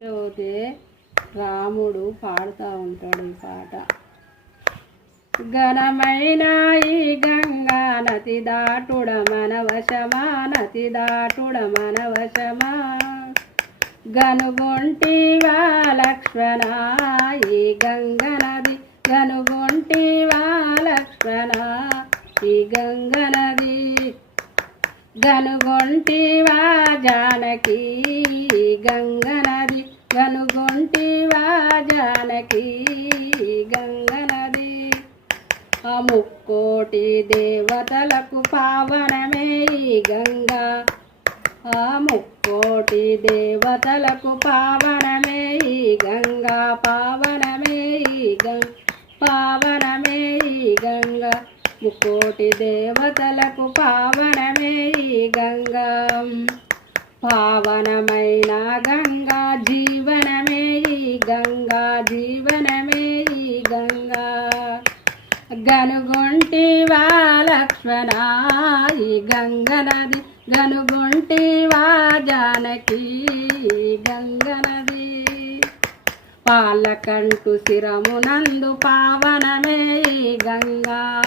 పోతే రాముడు పాడుతూ ఉంటాడు ఈ పాట. ఘనమైన ఈ గంగా నది దాటుడ మన వశమా నది దాటుడ మన వశమా గనుగొంటివా లక్ష్మణ ఈ గంగ నది గనుగొంటివా లక్ష్మణ ఈ గంగ నది గనుగొంటివా జానకి గంగ నది గనుగొంటివా జానకి గంగనది ఆ ముక్కోటి దేవతలకు పావనమే గంగా. ఆ ముక్కోటి దేవతలకు పావనమే గంగా. పావనమే గంగ పావనమే గంగా. ముక్కోటి దేవతలకు పావనమే గంగా. పావనమైన గంగ జీవనమే ఈ గంగా. గనుగొంటివా లక్ష్మణ ఈ గంగ నది. గనుగొంటివా జానకి ఈ గంగ నది. పాలకంటు శిరమునందు పావనమే ఈ గంగా.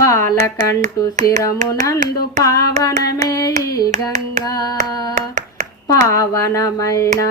పాలకంటు శిరమునందు పావనమే ఈ గంగా. పావనమైన